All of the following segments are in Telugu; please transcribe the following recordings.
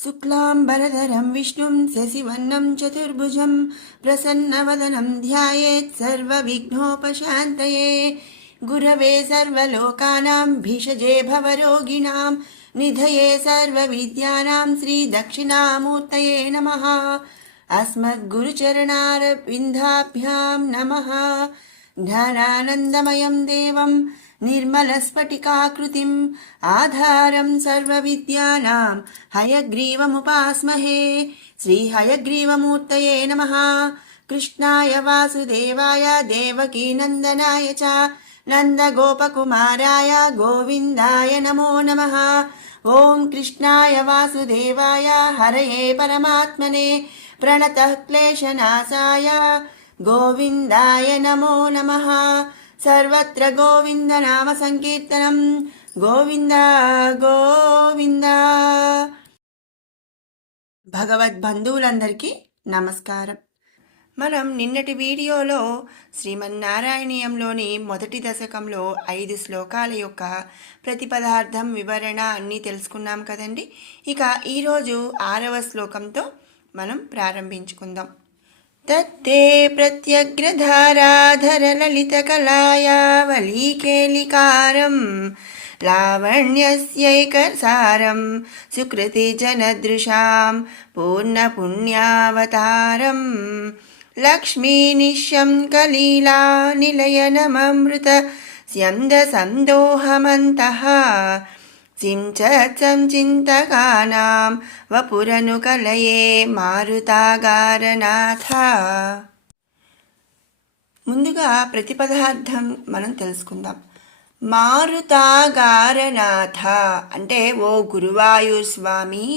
शुक्लाम्बरधरं विष्णुं शशिवर्णं चतुर्भुजं प्रसन्नवदनं ध्यायेत् सर्वविघ्नोपशान्तये। गुरवे सर्वलोकानां भिषजे भवरोगिणां निधये सर्वविद्यानां श्रीदक्षिणामूर्तये नमः। अस्मद्गुरुचरणारविन्दाभ्यां नमः। ज्ञानानन्दमयं देवं निर्मलस्फटिकाकृतिम् आधारं सर्वविद्यानां हयग्रीवमुपास्महे। श्रीहयग्रीवमूर्तये नमः। कृष्णाय वासुदेवाय देवकीनन्दनाय च नन्दगोपकुमाराय गोविन्दाय नमो नमः। ॐ कृष्णाय वासुदेवाय हरये परमात्मने प्रणतः क्लेशनाशाय गोविन्दाय नमो नमः। सर्वत्र गोविंद नाम संकीर्तనం గోవింద గోవింద. భగవద్బంధువులందరికీ నమస్కారం. మనం నిన్నటి వీడియోలో శ్రీమన్నారాయణీయంలోని మొదటి దశకంలో 5 శ్లోకాల యొక్క ప్రతిపదార్థం వివరణ అన్నీ తెలుసుకున్నాం కదండి. ఇక ఈరోజు 6వ శ్లోకంతో మనం ప్రారంభించుకుందాం. तत्ते प्रत्यग्रधाराधरललितकलायावलीकेलिकारं लावण्यस्यैकसारं सुकृतिजनदृशां पूर्णपुण्यावतारं लक्ष्मीनिश्यं कलीला निलयनममृत स्यन्दसन्दोहमन्तः చింతకానాం వపురను కలయే మారుతాగారనాథ. ముందుగా ప్రతిపదార్థం మనం తెలుసుకుందాం. మారుతాగారనాథ అంటే ఓ గురువాయూర్ స్వామి,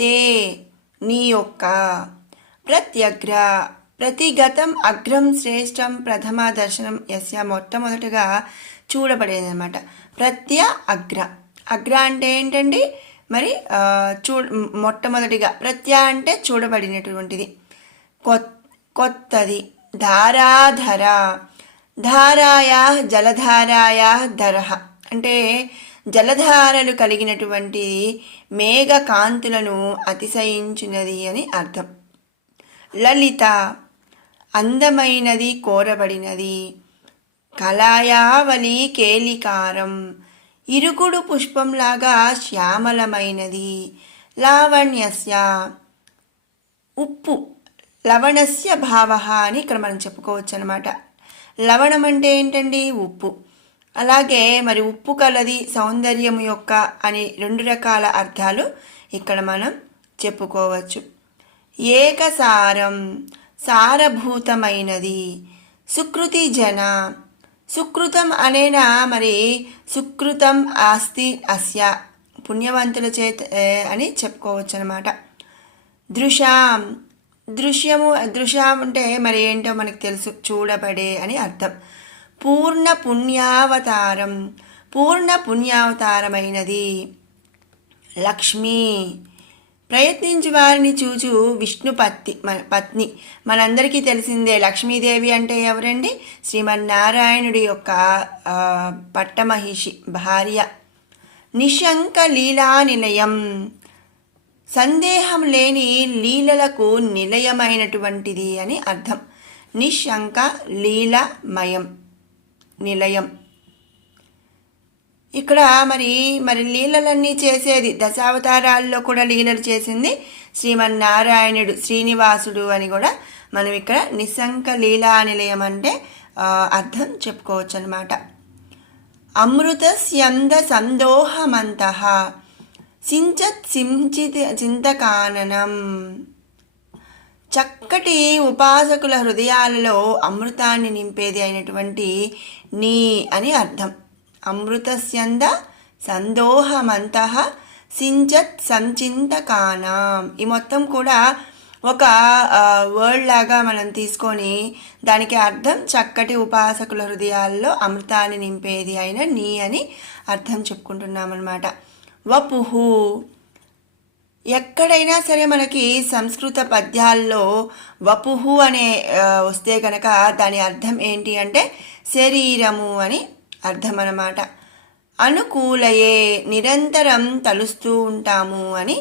తే నీ యొక్క, ప్రత్యగ్ర ప్రతిగతం అగ్రం శ్రేష్టం ప్రథమ దర్శనం యస్య మొట్టమొదటగా చూడబడేదన్నమాట. ప్రత్య అగ్ర, అగ్ర అంటే ఏంటండి మరి మొట్టమొదటిగా, ప్రత్య అంటే చూడబడినటువంటిది, కొత్తది. ధారాధర, ధారాయా జలధారాయా ధరహ అంటే జలధారలు కలిగినటువంటి మేఘ కాంతులను అతిశయించినది అని అర్థం. లలిత అందమైనది, కోరబడినది. కళాయావలి కేలికారం ఇరుకుడు పుష్పంలాగా శ్యామలమైనది. లావణ్యస్య ఉప్పు, లవణస్య భావ అని ఇక్కడ మనం చెప్పుకోవచ్చు అనమాట. లవణం అంటే ఏంటండి? ఉప్పు. అలాగే మరి ఉప్పు కలది, సౌందర్యము యొక్క అని 2 రకాల అర్థాలు ఇక్కడ మనం చెప్పుకోవచ్చు. ఏకసారం సారభూతమైనది. సుకృతి జన, సుకృతం అనేనా మరి సుకృతం ఆస్తి అస్య పుణ్యవంతుల చేత అని చెప్పుకోవచ్చు అనమాట. దృశాం, దృశ్యము, దృశ్యం అంటే మరి ఏంటో మనకు తెలుసు, చూడబడే అని అర్థం. పూర్ణ పుణ్యావతారం, పూర్ణ పుణ్యావతారమైనది. లక్ష్మి ప్రయత్నించి వారిని చూచు విష్ణు పత్ని. మనందరికీ తెలిసిందే లక్ష్మీదేవి అంటే ఎవరండి? శ్రీమన్నారాయణుడి యొక్క పట్టమహిషి భార్య. నిశంక లీలా నిలయం, సందేహం లేని లీలలకు నిలయమైనటువంటిది అని అర్థం. నిశంక లీలమయం, నిలయం. ఇక్కడ మరి లీలలన్నీ చేసేది, దశావతారాల్లో కూడా లీలలు చేసింది శ్రీమన్నారాయణుడు, శ్రీనివాసుడు అని కూడా మనం ఇక్కడ నిశంక లీలా నిలయం అంటే అర్థం చెప్పుకోవచ్చు అనమాట. అమృత స్యంద సందోహమంతః సించత్ చింతకాననం చక్కటి ఉపాసకుల హృదయాలలో అమృతాన్ని నింపేది అయినటువంటి నీ అని అర్థం. అమృతస్యంద సందోహమంతః సించత్ సంచింతకానాం. ఈ మొత్తం కూడా ఒక వర్డ్ లాగా మనం తీసుకొని దానికి అర్థం చక్కటి ఉపాసకుల హృదయాల్లో అమృతాన్ని నింపేది అయిన నీ అని అర్థం చెప్పుకుంటున్నాం అన్నమాట. వపుహు, ఎక్కడైనా సరే మనకి సంస్కృత పద్యాల్లో వపుహు అనే వస్తే కనుక దాని అర్థం ఏంటి అంటే శరీరము అని అర్థం అన్నమాట. అనుకూలయే, నిరంతరం తలుస్తూ ఉంటాము అని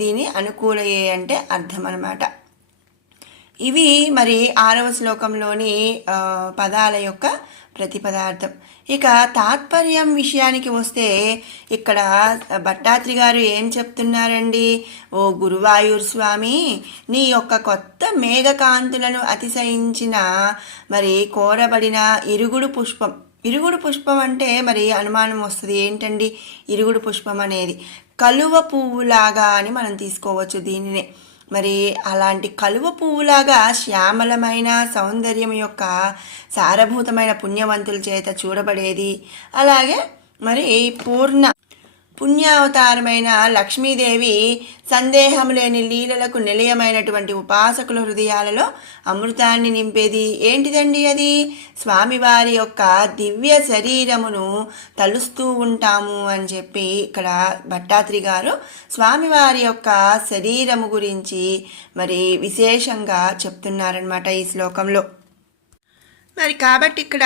దీని అనుకూలయే అంటే అర్థం అన్నమాట. ఇవి మరి 6వ శ్లోకంలోని పదాల యొక్క ప్రతిపదార్థం. ఇక తాత్పర్యం విషయానికి వస్తే ఇక్కడ భట్టాత్రి గారు ఏం చెప్తున్నారండి? ఓ గురువాయూర్ స్వామి, నీ యొక్క కొత్త మేఘకాంతులను అతిశయించిన మరి కోరబడిన ఇరుగుడు పుష్పం. ఇరుగుడు పుష్పం అంటే మరి అనుమానం వస్తుంది, ఏంటండి ఇరుగుడు పుష్పం అనేది? కలువ పువ్వులాగా అని మనం తీసుకోవచ్చు దీనినే. మరి అలాంటి కలువ పువ్వులాగా శ్యామలమైన సౌందర్యం యొక్క సారభూతమైన పుణ్యవంతుల చేత చూడబడేది. అలాగే మరి పుణ్యావతారమైన లక్ష్మీదేవి సందేహం లేని లీలలకు నిలయమైనటువంటి ఉపాసకుల హృదయాలలో అమృతాన్ని నింపేది. ఏంటిదండి అది? స్వామివారి యొక్క దివ్య శరీరమును తలుస్తూ ఉంటాము అని చెప్పి ఇక్కడ భట్టాత్రి గారు స్వామివారి యొక్క శరీరము గురించి మరి విశేషంగా చెప్తున్నారనమాట ఈ శ్లోకంలో. మరి కాబట్టి ఇక్కడ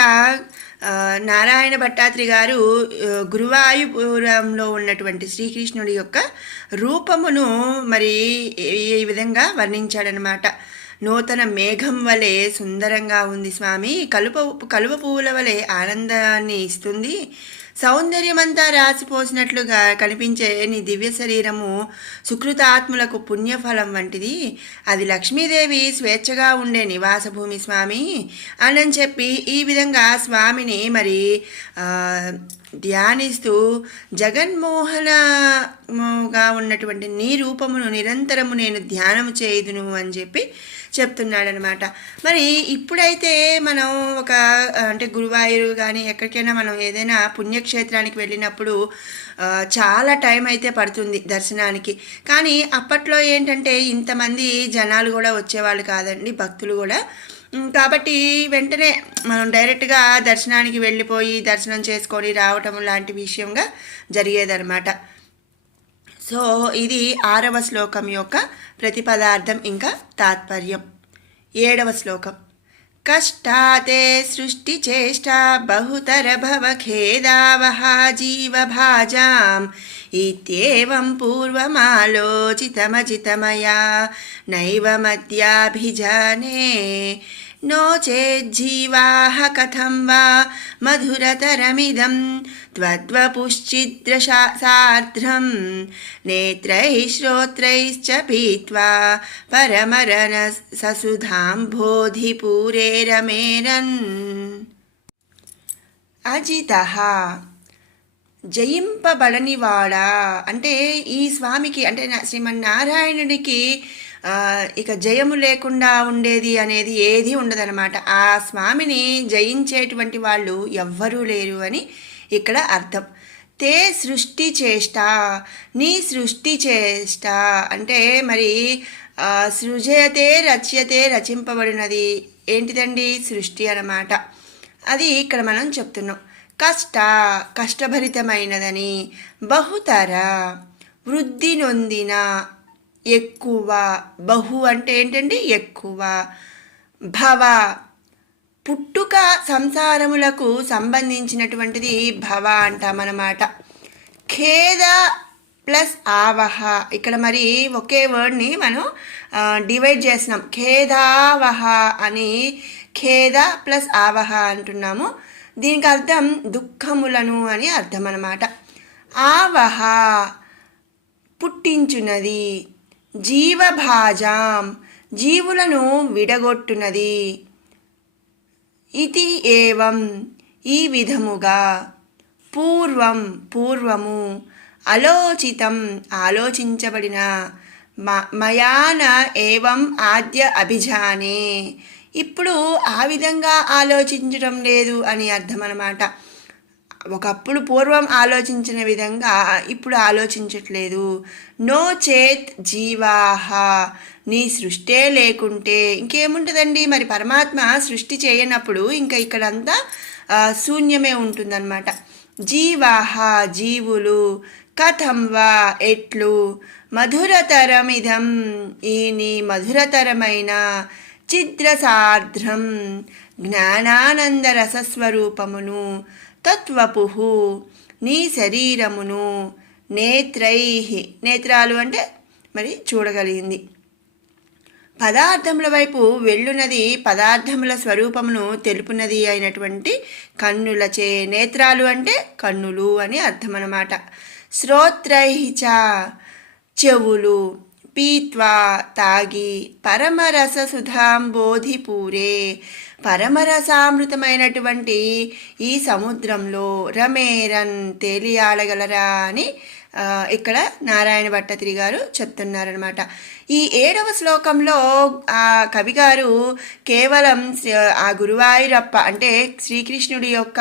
నారాయణ భట్టాత్రి గారు గురువాయూపురంలో ఉన్నటువంటి శ్రీకృష్ణుడి యొక్క రూపమును మరి ఈ విధంగా వర్ణించాడనమాట. నూతన మేఘం వలె సుందరంగా ఉంది స్వామి, కలువ పువ్వుల వలె ఆనందాన్ని ఇస్తుంది, సౌందర్యమంతా రాసిపోసినట్లుగా కనిపించే నీ దివ్య శరీరము సుకృతాత్ములకు పుణ్యఫలం వంటిది, అది లక్ష్మీదేవి స్వేచ్ఛగా ఉండే నివాస భూమి స్వామి అని చెప్పి ఈ విధంగా స్వామిని మరి ధ్యానిస్తూ జగన్మోహనముగా ఉన్నటువంటి నీ రూపమును నిరంతరము నేను ధ్యానము చేయుదును అని చెప్పి చెప్తున్నాడనమాట. మరి ఇప్పుడైతే మనం అంటే గురువాయూరు కానీ ఎక్కడికైనా మనం ఏదైనా పుణ్యక్షేత్రానికి వెళ్ళినప్పుడు చాలా టైం అయితే పడుతుంది దర్శనానికి. కానీ అప్పట్లో ఏంటంటే ఇంతమంది జనాలు కూడా వచ్చేవాళ్ళు కాదండి, భక్తులు కూడా. కాబట్టి వెంటనే మనం డైరెక్ట్గా దర్శనానికి వెళ్ళిపోయి దర్శనం చేసుకొని రావటం లాంటి విషయంగా జరిగేదన్నమాట. సో ఇది 6వ శ్లోకం యొక్క ప్రతిపదార్థం ఇంకా తాత్పర్యం. 7వ శ్లోకం. కష్టాతే సృష్టి చేష్టా బహుతర భవ ఖేదావహ జీవభాజాం ఇత్యేవం పూర్వమాలోచితమజితమయా నైవ మధ్యాభిజానే నో చేజ్జీవాః కథం వా మధురతరమిదం త్వద్వపుశ్చిద్రసార్ధ్రం నేత్రైః శ్రోత్రైశ్చ పీత్వా పరమరన ససుధాంబోధిపూరేరమేరన్. అజితః జయింపబడనివాడా అంటే ఈ స్వామికి అంటే శ్రీమన్నారాయణుడికి ఇక జయము లేకుండా ఉండేది అనేది ఏది ఉండదన్నమాట. ఆ స్వామిని జయించేటువంటి వాళ్ళు ఎవ్వరూ లేరు అని ఇక్కడ అర్థం. తే సృష్టి చేష్ట, నీ సృష్టి చేష్ట అంటే మరి సృజయతే రచ్యతే రచింపబడినది ఏంటిదండి? సృష్టి అన్నమాట. అది ఇక్కడ మనం చెప్తున్నాం. కష్టభరితమైనదని, బహుతర వృద్ధి నొందిన, ఎక్కువ, బహు అంటే ఏంటండి? ఎక్కువ, భవ పుట్టుక సంసారములకు సంబంధించినటువంటిది భవ అంటామన్నమాట. ఖేద ప్లస్ ఆవహ, ఇక్కడ మరి ఒకే వర్డ్ని మనం డివైడ్ చేస్తున్నాం. ఖేదావహ అని ఖేద ప్లస్ ఆవహ అంటున్నాము. దీనికి అర్థం దుఃఖములను అని అర్థం అన్నమాట. ఆవహ పుట్టించున్నది, జీవభాజాం జీవులను విడగొట్టునది, ఇది ఏవం ఈ విధముగా, పూర్వము అలోచితం ఆలోచించబడిన, మయాన ఏవం ఆద్య అభిజానే ఇప్పుడు ఆ విధంగా ఆలోచించడం లేదు అని అర్థం అన్నమాట. ఒకప్పుడు పూర్వం ఆలోచించిన విధంగా ఇప్పుడు ఆలోచించట్లేదు. నో చేత్ జీవాహ నీ సృష్టే లేకుంటే ఇంకేముంటుందండి? మరి పరమాత్మ సృష్టి చేయనప్పుడు ఇంకా ఇక్కడంతా శూన్యమే ఉంటుందన్నమాట. జీవాహ జీవులు, కథం వా ఎట్లు, మధురతరమిదం ఈ నీ మధురతరమైన, చిద్రసార్ధ్రం జ్ఞానానంద రసస్వరూపమును, తత్వపుః నీ శరీరమును, నేత్రై, నేత్రాలు అంటే మరి చూడగలిగింది. పదార్థముల వైపు వెళ్ళునది, పదార్థముల స్వరూపమును తెలుపునది అయినటువంటి కన్నులచే. నేత్రాలు అంటే కన్నులు అని అర్థం అన్నమాట. శ్రోత్రైచ, చెవులు. పీత్వా, తాగి. పరమరస సుధాంబోధిపూరే, పరమరసామృతమైనటువంటి ఈ సముద్రంలో రమేరన్, తేలియాడగలరా అని ఇక్కడ నారాయణ భట్టతిరి గారు చెప్తున్నారనమాట. ఈ 7వ శ్లోకంలో ఆ కవిగారు కేవలం ఆ గురువాయూరప్ప అంటే శ్రీకృష్ణుడి యొక్క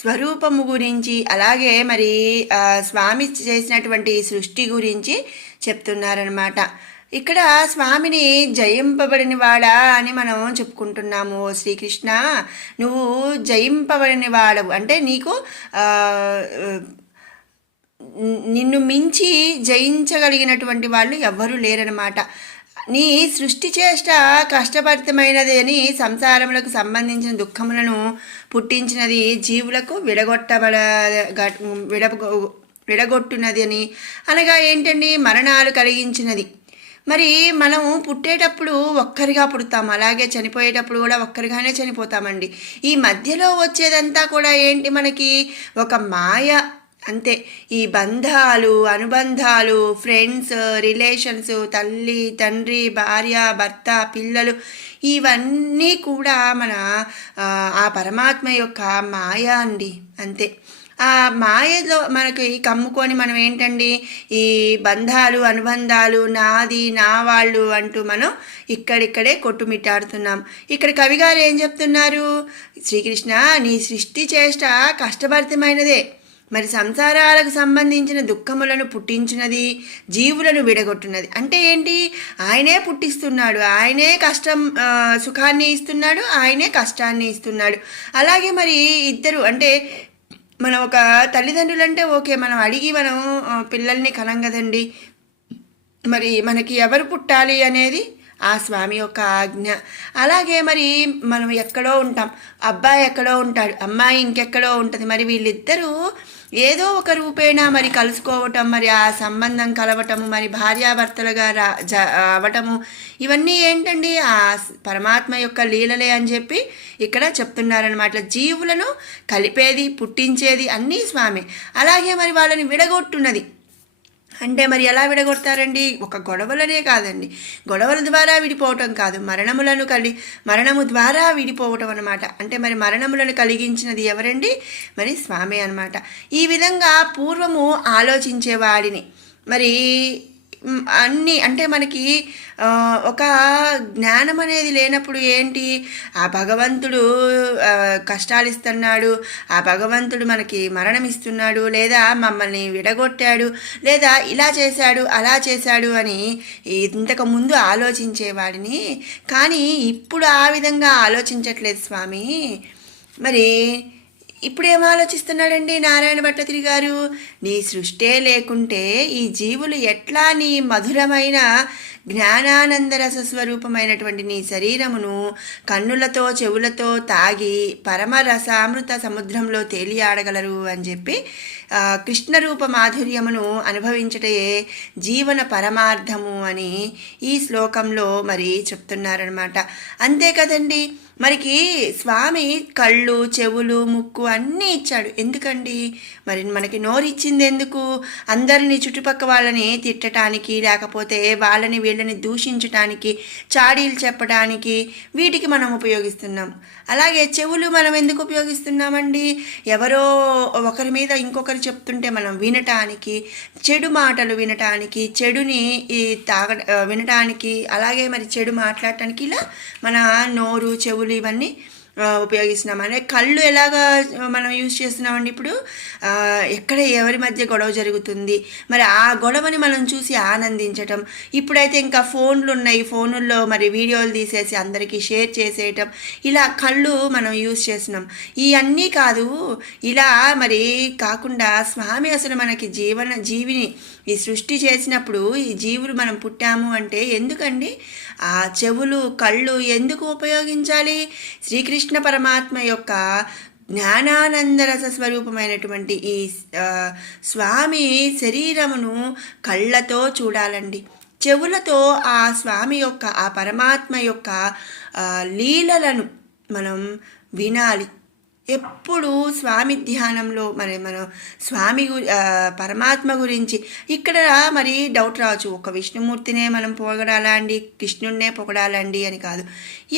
స్వరూపము గురించి, అలాగే మరి స్వామి చేసినటువంటి సృష్టి గురించి చెప్తున్నారనమాట. ఇక్కడ స్వామిని జయింపబడిన వాడా అని మనం చెప్పుకుంటున్నాము. శ్రీకృష్ణ, నువ్వు జయింపబడిన వాడవు అంటే నీకు నిన్ను మించి జయించగలిగినటువంటి వాళ్ళు ఎవ్వరూ లేరనమాట. నీ సృష్టి చేష్ట కష్టభరితమైనది అని, సంసారములకు సంబంధించిన దుఃఖములను పుట్టించినది, జీవులకు విడగొట్టునది అని, అనగా ఏంటండి, మరణాలు కలిగించినది. మరి మనం పుట్టేటప్పుడు ఒక్కరిగా పుడతాం, అలాగే చనిపోయేటప్పుడు కూడా ఒక్కరిగానే చనిపోతామండి. ఈ మధ్యలో వచ్చేదంతా కూడా ఏంటి, మనకి ఒక మాయ అంతే. ఈ బంధాలు, అనుబంధాలు, ఫ్రెండ్స్, రిలేషన్స్, తల్లి, తండ్రి, భార్య, భర్త, పిల్లలు, ఇవన్నీ కూడా మన ఆ పరమాత్మ యొక్క మాయ అండి, అంతే. ఆ మాయలో మనకి కమ్ముకొని మనం ఏంటండి, ఈ బంధాలు, అనుబంధాలు, నాది, నా వాళ్ళు అంటూ మనం ఇక్కడిక్కడే కొట్టుమిట్టాడుతున్నాం. ఇక్కడ కవిగారు ఏం చెప్తున్నారు, శ్రీకృష్ణ నీ సృష్టి చేష్ట కష్టభరితమైనదే, మరి సంసారాలకు సంబంధించిన దుఃఖములను పుట్టించినది, జీవులను విడగొట్టున్నది. అంటే ఏంటి, ఆయనే పుట్టిస్తున్నాడు, ఆయనే సుఖాన్ని ఇస్తున్నాడు, ఆయనే కష్టాన్ని ఇస్తున్నాడు. అలాగే మరి ఇద్దరు అంటే మనం ఒక తల్లిదండ్రులు అంటే ఓకే, మనం అడిగి మనం పిల్లల్ని కనం కదండి. మరి మనకి ఎవరు పుట్టాలి అనేది ఆ స్వామి యొక్క ఆజ్ఞ. అలాగే మరి మనం ఎక్కడో ఉంటాం, అబ్బాయి ఎక్కడో ఉంటాడు, అమ్మాయి ఇంకెక్కడో ఉంటుంది. మరి వీళ్ళిద్దరూ ఏదో ఒక రూపేణా మరి కలుసుకోవటం, మరి ఆ సంబంధం కలవటము, మరి భార్యాభర్తలుగా అవ్వటము, ఇవన్నీ ఏంటండి ఆ పరమాత్మ యొక్క లీలలే అని చెప్పి ఇక్కడ చెప్తున్నారనమాట. జీవులను కలిపేది, పుట్టించేది అన్నీ స్వామి. అలాగే మరి వాళ్ళని విడగొట్టున్నది అంటే మరి ఎలా విడగొడతారండి, ఒక గొడవలనే కాదండి, గొడవల ద్వారా విడిపోవటం కాదు, మరణము ద్వారా విడిపోవటం అనమాట. అంటే మరి మరణములను కలిగించినది ఎవరండి, మరి స్వామి అనమాట. ఈ విధంగా పూర్వము ఆలోచించేవాడిని మరి అన్నీ అంటే మనకి ఒక జ్ఞానం అనేది లేనప్పుడు ఏంటి, ఆ భగవంతుడు కష్టాలు ఇస్తున్నాడు, ఆ భగవంతుడు మనకి మరణం ఇస్తున్నాడు, లేదా మమ్మల్ని విడగొట్టాడు, లేదా ఇలా చేశాడు అలా చేశాడు అని ఇంతకు ముందు ఆలోచించేవాడిని. కానీ ఇప్పుడు ఆ విధంగా ఆలోచించట్లేదు స్వామి. మరి ఇప్పుడు ఏం ఆలోచిస్తున్నాడండి నారాయణ భట్టతిరి గారు, నీ సృష్టే లేకుంటే ఈ జీవులు ఎట్లా నీ మధురమైన జ్ఞానానందరస స్వరూపమైనటువంటి నీ శరీరమును కన్నులతో చెవులతో తాగి పరమరసామృత సముద్రంలో తేలియాడగలరు అని చెప్పి కృష్ణరూప మాధుర్యమును అనుభవించటే జీవన పరమార్థము అని ఈ శ్లోకంలో మరి చెప్తున్నారనమాట. అంతే కదండి, మరికి స్వామి కళ్ళు, చెవులు, ముక్కు అన్నీ ఇచ్చాడు. ఎందుకండి, మరి మనకి నోరు ఇచ్చింది ఎందుకు, అందరినీ చుట్టుపక్క వాళ్ళని తిట్టడానికి, లేకపోతే వాళ్ళని వీళ్ళని దూషించటానికి, చాడీలు చెప్పడానికి, వీటికి మనం ఉపయోగిస్తున్నాం. అలాగే చెవులు మనం ఎందుకు ఉపయోగిస్తున్నామండి, ఎవరో ఒకరి మీద ఇంకొకరు చెప్తుంటే మనం వినటానికి, చెడు మాటలు వినటానికి, చెడుని వినటానికి, అలాగే మరి చెడు మాట్లాడటానికి, ఇలా మన నోరు, చెవులు ఇవన్నీ ఉపయోగిస్తున్నాం. అనే కళ్ళు ఎలాగా మనం యూజ్ చేస్తున్నామండి, ఇప్పుడు ఎక్కడ ఎవరి మధ్య గొడవ జరుగుతుంది, మరి ఆ గొడవని మనం చూసి ఆనందించటం. ఇప్పుడైతే ఇంకా ఫోన్లు ఉన్నాయి, ఫోనుల్లో మరి వీడియోలు తీసేసి అందరికీ షేర్ చేసేయటం, ఇలా కళ్ళు మనం యూజ్ చేస్తున్నాం. ఇవన్నీ కాదు, ఇలా మరి కాకుండా స్వామి అసలు మనకి జీవిని ఈ సృష్టి చేసినప్పుడు ఈ జీవులు మనం పుట్టాము అంటే ఎందుకండి, ఆ చెవులు, కళ్ళు ఎందుకు ఉపయోగించాలి, శ్రీకృష్ణ పరమాత్మ యొక్క జ్ఞానానందరస స్వరూపమైనటువంటి ఈ స్వామి శరీరమును కళ్ళతో చూడాలండి, చెవులతో ఆ స్వామి యొక్క ఆ పరమాత్మ యొక్క లీలలను మనం వినాలి. ఎప్పుడు స్వామి ధ్యానంలో మనం స్వామి పరమాత్మ గురించి ఇక్కడ మరి డౌట్ రావచ్చు, ఒక విష్ణుమూర్తినే మనం పొగడాలా అండి, కృష్ణున్నే పొగడాలండి అని కాదు.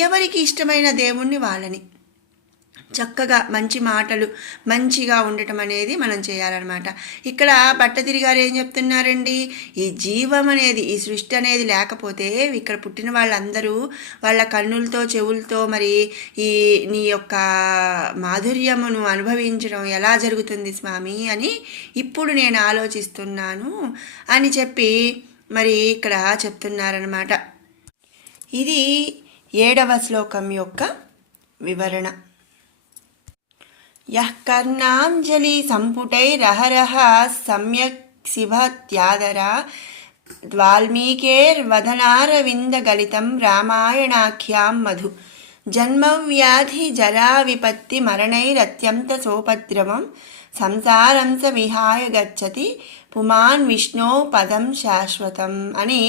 ఎవరికి ఇష్టమైన దేవుణ్ణి వాళ్ళని చక్కగా మంచి మాటలు మంచిగా ఉండటం అనేది మనం చేయాలన్నమాట. ఇక్కడ భట్టతిరి గారు ఏం చెప్తున్నారండి, ఈ జీవం అనేది ఈ సృష్టి అనేది లేకపోతే ఇక్కడ పుట్టిన వాళ్ళందరూ వాళ్ళ కన్నులతో చెవులతో మరి ఈ నీ యొక్క మాధుర్యమును అనుభవించడం ఎలా జరుగుతుంది స్వామి అని ఇప్పుడు నేను ఆలోచిస్తున్నాను అని చెప్పి మరి ఇక్కడ చెప్తున్నారనమాట. ఇది 7వ శ్లోకం యొక్క వివరణ. యః కర్ణాంజలి సంపుటైరహరః సమ్యక్ శిభత్యాదరా వాల్మీకేర్వదనారవిందగలితం రామాయణాఖ్యాం మధు జన్మవ్యాధి జరా విపత్తి మరణైరత్యంత సోపద్రవం సంసారం స విహాయ గచ్చతి పుమాన్ విష్ణో పదం శాశ్వతం అని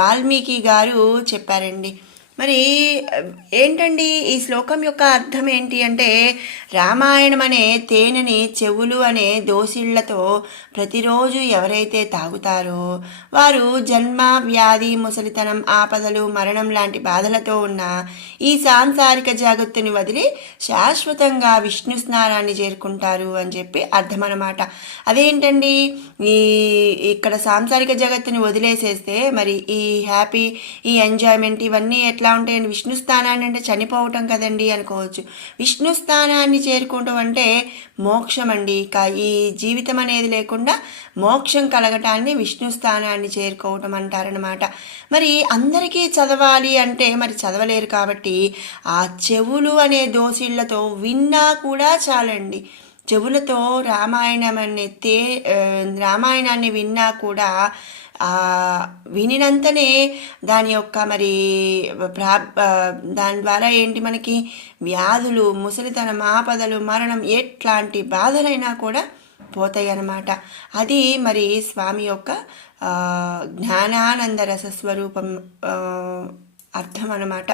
వాల్మీకి గారు చెప్పారండి. మరి ఏంటండి ఈ శ్లోకం యొక్క అర్థం ఏంటి అంటే, రామాయణం అనే తేనెని చెవులు అనే దోసిళ్లతో ప్రతిరోజు ఎవరైతే తాగుతారో వారు జన్మ వ్యాధి ముసలితనం ఆపదలు మరణం లాంటి బాధలతో ఉన్న ఈ సాంసారిక జగత్తుని వదిలి శాశ్వతంగా విష్ణు స్నానాన్ని చేరుకుంటారు అని చెప్పి అర్థం అన్నమాట. అదేంటండి, ఇక్కడ సాంసారిక జగత్తుని వదిలేసేస్తే మరి ఈ హ్యాపీ ఈ ఎంజాయ్మెంట్ ఇవన్నీ ఎట్లా ఉంటాయండి, విష్ణు స్థానాన్ని అంటే చనిపోవటం కదండి అనుకోవచ్చు. విష్ణు స్థానాన్ని చేరుకోవటం అంటే మోక్షం అండి. ఇక ఈ జీవితం అనేది లేకుండా మోక్షం కలగటాన్ని విష్ణు స్థానాన్ని చేరుకోవటం అంటారనమాట. మరి అందరికీ చదవాలి అంటే మరి చదవలేరు కాబట్టి ఆ చెవులు అనే దోసిళ్లతో విన్నా కూడా చాలండి. చెవులతో రామాయణాన్ని విన్నా కూడా వినినంతనే దాని యొక్క మరి దాని ద్వారా ఏంటి మనకి వ్యాధులు ముసలితనం ఆపదలు మరణం ఎట్లాంటి బాధలైనా కూడా పోతాయి అన్నమాట. అది మరి స్వామి యొక్క జ్ఞానానంద రస స్వరూపం అర్థం అన్నమాట.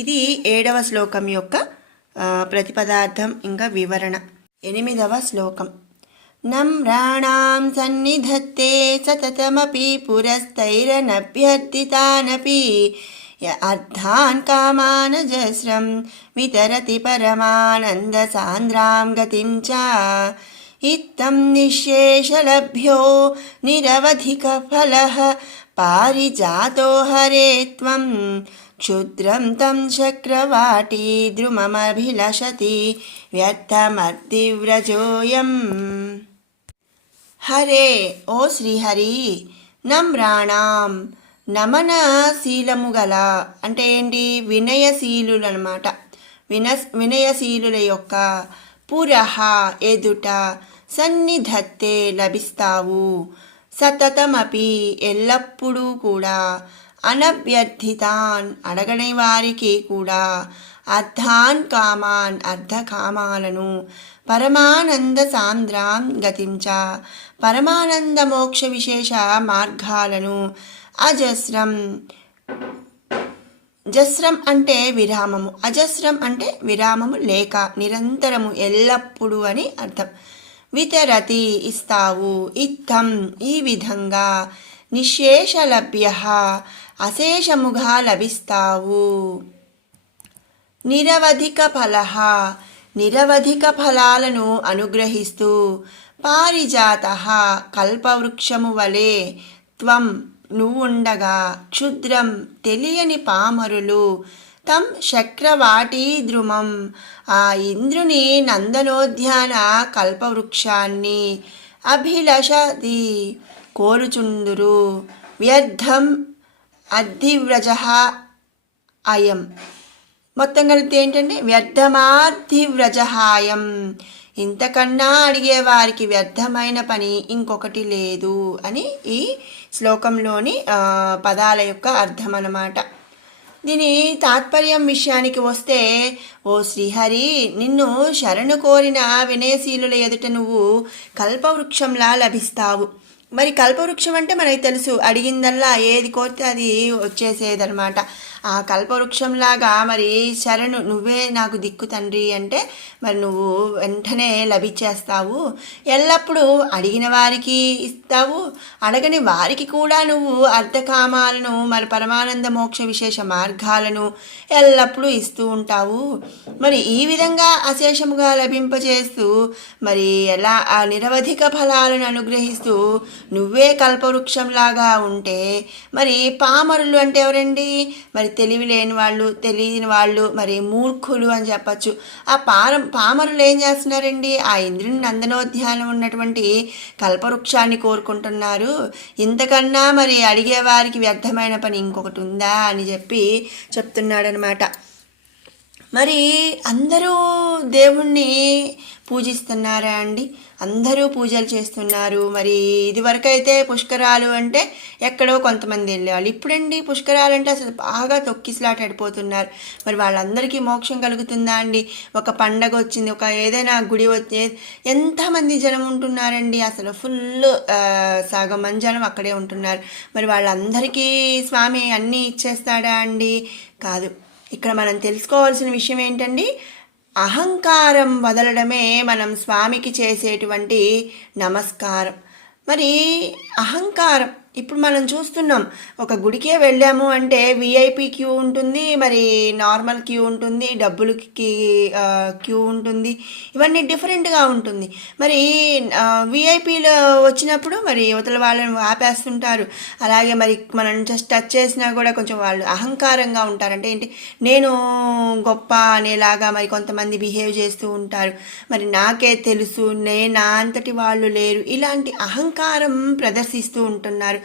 ఇది 7వ శ్లోకం యొక్క ప్రతిపదార్థం ఇంకా వివరణ. 8వ శ్లోకం. నమ్రాణాం సన్నిధత్తే సతతమపి పురస్తైరనభ్యర్థితానపి అర్థాన్ కామానజస్రం వితరతి పరమానంద సాంద్రాం గతిం చ ఇత్తం నిశ్శేషలభ్యో నిరవధిక ఫలః పారిజాతో హరే త్వం క్షుద్రం తం చక్రవాటీ ద్రుమమభిలషతి వ్యర్థమర్దివ్రజోయం. హరే ఓ శ్రీహరి, నమ్రాణాం నమనశీలము గల అంటే ఏంటి, వినయశీలులు అనమాట. వినయశీలుల యొక్క పురహ ఎదుట సన్నిధత్తే లభిస్తావు, సతతమపి ఎల్లప్పుడూ కూడా, అనభ్యర్థితాన్ అడగని వారికి కూడా, అర్థాన్ కామాన్ అర్ధకామాలను, పరమానంద సాంద్రాం గతించ పరమానంద మోక్ష విశేష మార్గాలను, అజస్రం జస్రం అంటే విరామము, అజస్రం అంటే విరామము లేక నిరంతరము ఎల్లప్పుడూ అని అర్థం. వితరతి ఇస్తావు, ఇత్తం ఈ విధంగా, నిశేషలభ్య అశేషముగా లభిస్తావు, నిరవధిక ఫలః నిరవధిక ఫలాలను అనుగ్రహిస్తూ, పారిజాత కల్పవృక్షము వలె, త్వం నువ్వుండగా, క్షుద్రం తెలియని పామరులు, తం శక్రవాటీ ద్రుమం ఆ ఇంద్రుని నందనోద్యాన కల్పవృక్షాన్ని, అభిలషది కోరుచుందురు, వ్యర్థం అర్ధివ్రజ అయం మొత్తం కలిపితే ఏంటంటే వ్యర్థమార్ధివ్రజహాయం, ఇంతకన్నా అడిగేవారికి వ్యర్థమైన పని ఇంకొకటి లేదు అని ఈ శ్లోకంలోని పదాల యొక్క అర్థం అన్నమాట. దీని తాత్పర్యం విషయానికి వస్తే, ఓ శ్రీహరి, నిన్ను శరణు కోరిన వినయశీలుల ఎదుట నువ్వు కల్పవృక్షంలా లభిస్తావు. మరి కల్పవృక్షం అంటే మనకి తెలుసు, అడిగిందల్లా ఏది కోరితే అది వచ్చేసేదనమాట. ఆ కల్పవృక్షంలాగా మరి శరణు, నువ్వే నాకు దిక్కు తండ్రి అంటే మరి నువ్వు వెంటనే లభించేస్తావు. ఎల్లప్పుడూ అడిగిన వారికి ఇస్తావు, అడగని వారికి కూడా నువ్వు అర్థకామాలను మరి పరమానంద మోక్ష విశేష మార్గాలను ఎల్లప్పుడూ ఇస్తూ ఉంటావు. మరి ఈ విధంగా అశేషముగా లభింపచేస్తూ మరి ఎలా ఆ నిరవధిక ఫలాలను అనుగ్రహిస్తూ నువ్వే కల్పవృక్షంలాగా ఉంటే మరి పామరులు అంటే ఎవరండి? మరి తెలివి లేని వాళ్ళు, తెలియని వాళ్ళు, మరి మూర్ఖులు అని చెప్పచ్చు. ఆ పామరులు ఏం చేస్తున్నారండి? ఆ ఇంద్రుని నందనోద్యానం ఉన్నటువంటి కల్పవృక్షాన్ని కోరుకుంటున్నారు. ఇంతకన్నా మరి అడిగేవారికి వ్యర్థమైన పని ఇంకొకటి ఉందా అని చెప్తున్నాడనమాట. మరి అందరూ దేవుణ్ణి పూజిస్తున్నారా అండి? అందరూ పూజలు చేస్తున్నారు. మరి ఇదివరకైతే పుష్కరాలు అంటే ఎక్కడో కొంతమంది వెళ్ళేవాళ్ళు. ఇప్పుడండి పుష్కరాలు అంటే అసలు బాగా తొక్కిసలాటడిపోతున్నారు. మరి వాళ్ళందరికీ మోక్షం కలుగుతుందా అండి? ఒక పండగ వచ్చింది, ఒక ఏదైనా గుడి వచ్చే ఎంతమంది జనం ఉంటున్నారండి? అసలు ఫుల్ సగం మంది జనం అక్కడే ఉంటున్నారు. మరి వాళ్ళందరికీ స్వామి అన్నీ ఇచ్చేస్తాడా అండి? కాదు. ఇక్కడ మనం తెలుసుకోవాల్సిన విషయం ఏంటండి? అహంకారం వదలడమే మనం స్వామికి చేసేటువంటి నమస్కారం. మరి అహంకారం ఇప్పుడు మనం చూస్తున్నాం, ఒక గుడికే వెళ్ళాము అంటే విఐపి క్యూ ఉంటుంది, మరి నార్మల్ క్యూ ఉంటుంది, డబ్బులకి క్యూ ఉంటుంది, ఇవన్నీ డిఫరెంట్గా ఉంటుంది. మరి విఐపీలో వచ్చినప్పుడు మరి యువతల వాళ్ళని ఆపేస్తుంటారు. అలాగే మరి మనం జస్ట్ టచ్ చేసినా కూడా కొంచెం వాళ్ళు అహంకారంగా ఉంటారు. అంటే ఏంటి, నేను గొప్ప అనేలాగా మరి కొంతమంది బిహేవ్ చేస్తూ ఉంటారు. మరి నాకే తెలుసు, నా అంతటి వాళ్ళు లేరు, ఇలాంటి అహంకారం ప్రదర్శిస్తూ ఉంటున్నారు.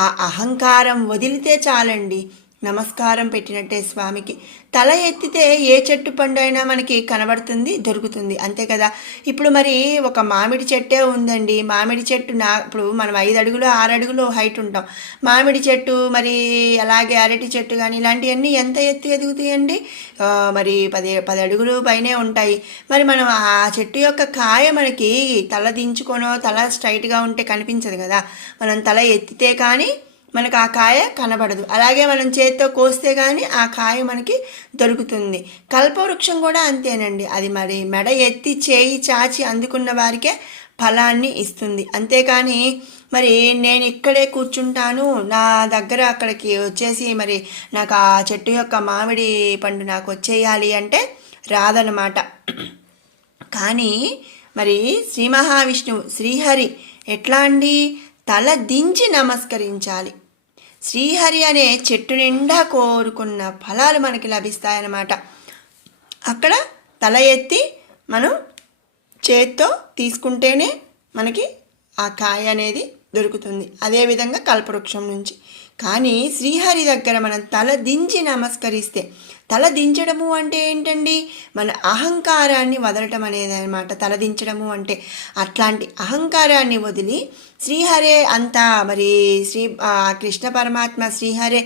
ఆ అహంకారం వదిలితే చాలండి, నమస్కారం పెట్టినట్టే స్వామికి. తల ఎత్తితే ఏ చెట్టు పండు అయినా మనకి కనబడుతుంది, దొరుకుతుంది, అంతే కదా. ఇప్పుడు మరి ఒక మామిడి చెట్టే ఉందండి. మామిడి చెట్టు ఇప్పుడు మనం 5 అడుగులు 6 అడుగులు హైట్ ఉంటాం. మామిడి చెట్టు మరి అలాగే అరటి చెట్టు కానీ ఇలాంటివన్నీ ఎంత ఎత్తు ఎదుగుతాయండి? మరి 10 అడుగులు పైనే ఉంటాయి. మరి మనం ఆ చెట్టు యొక్క కాయ మనకి తల దించుకొనో తల స్ట్రైట్గా ఉంటే కనిపించదు కదా. మనం తల ఎత్తితే కానీ మనకు ఆ కాయ కనబడదు. అలాగే మనం చేతితో కోస్తే కానీ ఆ కాయ మనకి దొరుకుతుంది. కల్పవృక్షం కూడా అంతేనండి. అది మరి మెడ ఎత్తి చేయి చాచి అందుకున్న వారికే ఫలాన్ని ఇస్తుంది. అంతేకాని మరి నేను ఇక్కడే కూర్చుంటాను, నా దగ్గర అక్కడికి వచ్చేసి మరి నాకు ఆ చెట్టు యొక్క మామిడి పండు నాకు వచ్చేయాలి అంటే రాదనమాట. కానీ మరి శ్రీ మహావిష్ణువు శ్రీహరి ఎట్లా అండి? తల దించి నమస్కరించాలి. శ్రీహరి అనే చెట్టు నిండా కోరుకున్న ఫలాలు మనకి లభిస్తాయన్నమాట. అక్కడ తల ఎత్తి మనం చేత్తో తీసుకుంటేనే మనకి ఆ కాయ అనేది దొరుకుతుంది. అదేవిధంగా కల్పవృక్షం నుంచి. కానీ శ్రీహరి దగ్గర మనం తల దించి నమస్కరిస్తే, తల దించడము అంటే ఏంటండి? మన అహంకారాన్ని వదలటం అనేది అనమాట తల దించడము అంటే. అట్లాంటి అహంకారాన్ని వదిలి శ్రీహరే అంతా మరి కృష్ణ పరమాత్మ శ్రీహరే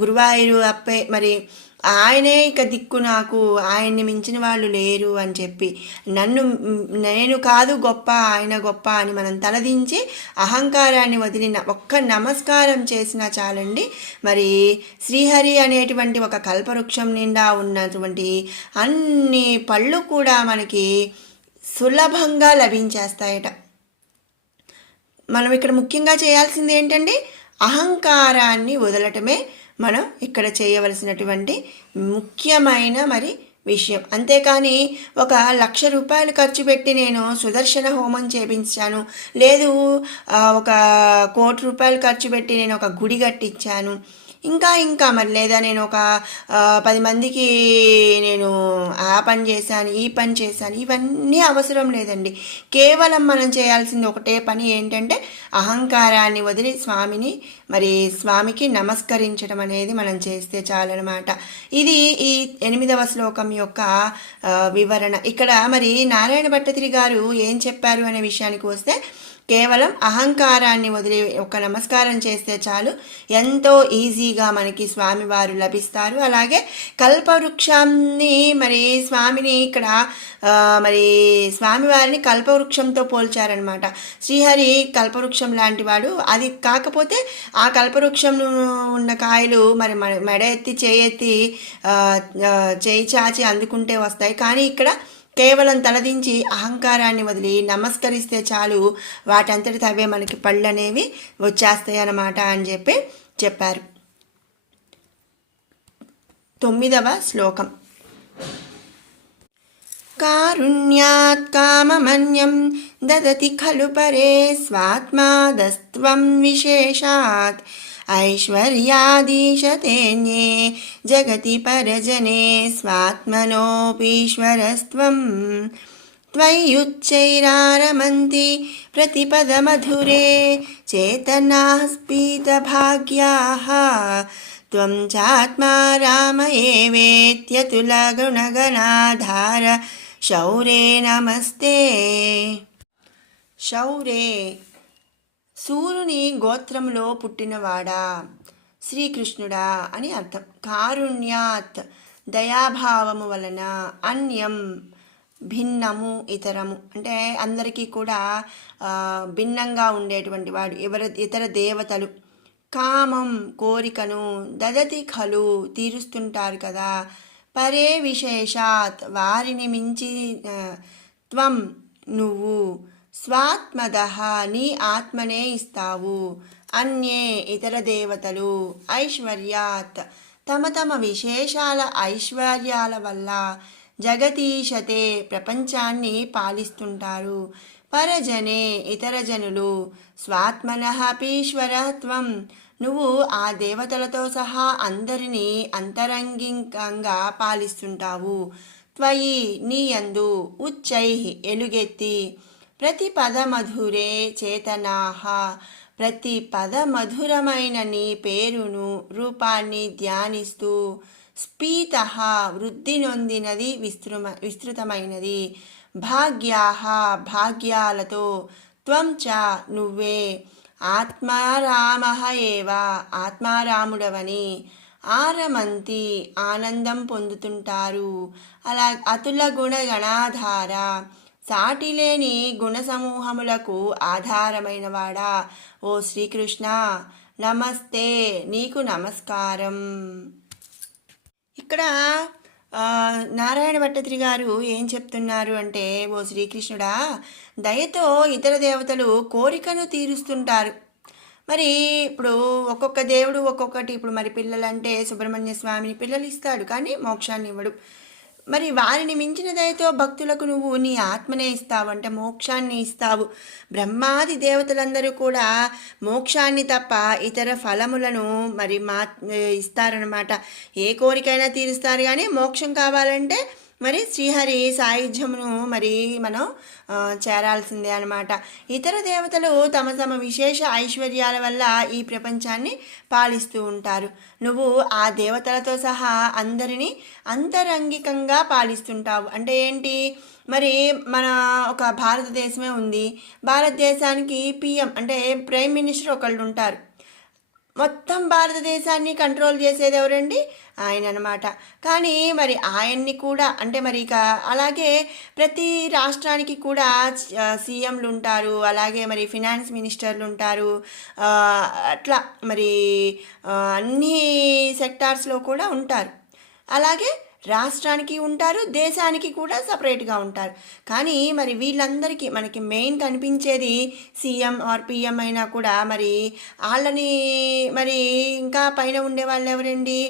గురువాయూరు అప్పే మరి ఆయనే ఇక దిక్కు, నాకు ఆయన్ని మించిన వాళ్ళు లేరు అని చెప్పి నేను కాదు గొప్ప, ఆయన గొప్ప అని మనం తలదించి అహంకారాన్ని వదిలిన ఒక్క నమస్కారం చేసినా చాలండి. మరి శ్రీహరి అనేటువంటి ఒక కల్పవృక్షం నిండా ఉన్నటువంటి అన్ని పళ్ళు కూడా మనకి సులభంగా లభించేస్తాయట. మనం ఇక్కడ ముఖ్యంగా చేయాల్సింది ఏంటండి? అహంకారాన్ని వదలటమే మనం ఇక్కడ చేయవలసినటువంటి ముఖ్యమైన మరి విషయం. అంతేకాని 1,00,000 రూపాయలు ఖర్చు పెట్టి నేను సుదర్శన హోమం చేపించాను, లేదు 1,00,00,000 రూపాయలు ఖర్చు పెట్టి నేను ఒక గుడి కట్టించాను, ఇంకా మరి లేదా నేను ఒక 10 మందికి నేను ఆ పని చేశాను, ఈ పని చేశాను, ఇవన్నీ అవసరం లేదండి. కేవలం మనం చేయాల్సింది ఒకటే పని ఏంటంటే అహంకారాన్ని వదిలి స్వామికి నమస్కరించడం అనేది మనం చేస్తే చాలన్నమాట. ఇది ఈ 8వ శ్లోకం యొక్క వివరణ. ఇక్కడ మరి నారాయణ భట్టతిరి గారు ఏం చెప్పారు అనే విషయానికి వస్తే, కేవలం అహంకారాన్ని వదిలి ఒక నమస్కారం చేస్తే చాలు, ఎంతో ఈజీగా మనకి స్వామివారు లభిస్తారు. అలాగే కల్పవృక్షాన్ని మరి స్వామిని ఇక్కడ మరి స్వామివారిని కల్పవృక్షంతో పోల్చారనమాట. శ్రీహరి కల్పవృక్షం లాంటి వాడు. అది కాకపోతే ఆ కల్పవృక్షంలో ఉన్న కాయలు మరి మెడ ఎత్తి చేయి చాచి అందుకుంటే వస్తాయి. కానీ ఇక్కడ కేవలం తలదించి అహంకారాన్ని వదిలి నమస్కరిస్తే చాలు, వాటంతటి అవే మనకి పళ్ళు అనేవి వచ్చేస్తాయి అన్నమాట అని చెప్పారు. 9వ శ్లోకం. కారుణ్యాత్ కామమన్యం దదతి ఖలు పరే స్వాత్మాదస్త్వం విశేషాత్ ఐశ్వర్యాదీశతేన్యే జగతి పరజనే స్వాత్మనోపీశ్వరస్త్వం త్వయ్యుచ్చైరారమంతి ప్రతిపదమధురే చేతనాః స్ఫీతభాగ్యాః త్వం చాత్మా రామ ఏవేత్యతులగుణగణాధార శౌరే నమస్తే. శౌరే సూర్యుని గోత్రంలో పుట్టినవాడా, శ్రీకృష్ణుడా అని అర్థం. కారుణ్యాత్ దయాభావము వలన, అన్యం భిన్నము ఇతరము అంటే అందరికీ కూడా భిన్నంగా ఉండేటువంటి వాడు, ఇతర దేవతలు. కామం కోరికను, దదతి ఖలు తీరుస్తుంటారు కదా, పరే విశేషాత్ వారిని మించి, త్వం నువ్వు, స్వాత్మదః నీ ఆత్మనే ఇస్తావు, అన్యే ఇతర దేవతలు, ఐశ్వర్యాత్ తమ తమ విశేషాల ఐశ్వర్యాల వల్ల, జగతీశతే ప్రపంచాన్ని పాలిస్తుంటారు, పరజనే ఇతర జనులు, స్వాత్మనః పీశ్వరత్వం నువ్వు ఆ దేవతలతో సహా అందరినీ అంతరంగికంగా పాలిస్తుంటావు. త్వయి నీ యందు, ఉచ్చై ఎలుగెత్తి, ప్రతి పదమధురే చేతనాహ ప్రతి పదమధురమైన నీ పేరును రూపాన్ని ధ్యానిస్తూ, స్ఫీత వృద్ధి నొందినది విస్తృతమైనది, భాగ్యాహ భాగ్యాలతో, త్వం చ నువ్వే, ఆత్మారామః ఏవ ఆత్మారాముడవని, ఆరమంతి ఆనందం పొందుతుంటారు. అలా అతుల గుణగణాధార సాటిలేని గుణసమూహములకు ఆధారమైన వాడా ఓ శ్రీకృష్ణ, నమస్తే నీకు నమస్కారం. ఇక్కడ నారాయణ భట్టతిరి గారు ఏం చెప్తున్నారు అంటే, ఓ శ్రీకృష్ణుడా, దయతో ఇతర దేవతలు కోరికను తీరుస్తుంటారు. మరి ఇప్పుడు ఒక్కొక్క దేవుడు ఒక్కొక్కటి, ఇప్పుడు మరి పిల్లలంటే సుబ్రహ్మణ్య స్వామిని పిల్లలు ఇస్తాడు కానీ మోక్షాన్ని ఇవ్వడు. మరి వారిని మించిన దయతో భక్తులకు నువ్వు నీ ఆత్మనే ఇస్తావు, అంటే మోక్షాన్ని ఇస్తావు. బ్రహ్మాది దేవతలందరూ కూడా మోక్షాన్ని తప్ప ఇతర ఫలములను మరి ఇస్తారనమాట. ఏ కోరికైనా తీరుస్తారు కానీ మోక్షం కావాలంటే మరి శ్రీహరి సాయుధ్యమును మరి మనం చేరాల్సిందే అనమాట. ఇతర దేవతలు తమ తమ విశేష ఐశ్వర్యాల వల్ల ఈ ప్రపంచాన్ని పాలిస్తూ ఉంటారు. నువ్వు ఆ దేవతలతో సహా అందరినీ అంతరంగికంగా పాలిస్తుంటావు. అంటే ఏంటి, మరి మన ఒక భారతదేశమే ఉంది, భారతదేశానికి పిఎం అంటే ప్రైమ్ మినిస్టర్ ఒకళ్ళు ఉంటారు. మొత్తం భారతదేశాన్ని కంట్రోల్ చేసేది ఎవరండి? ఆయన అనమాట. కానీ మరి ఆయన్ని కూడా అంటే మరి ఇక అలాగే ప్రతి రాష్ట్రానికి కూడా సీఎంలు ఉంటారు, అలాగే మరి ఫినాన్స్ మినిస్టర్లు ఉంటారు. అట్లా మరి అన్ని సెక్టార్స్లో కూడా ఉంటారు. అలాగే రాష్ట్రానికి ఉంటారు, దేశానికి కూడా సపరేట్గా ఉంటారు. కానీ మరి వీళ్ళందరికీ మనకి మెయిన్ కనిపించేది సీఎం ఆర్ పిఎం అయినా కూడా మరి వాళ్ళని మరి ఇంకా పైన ఉండే వాళ్ళు ఎవరండి?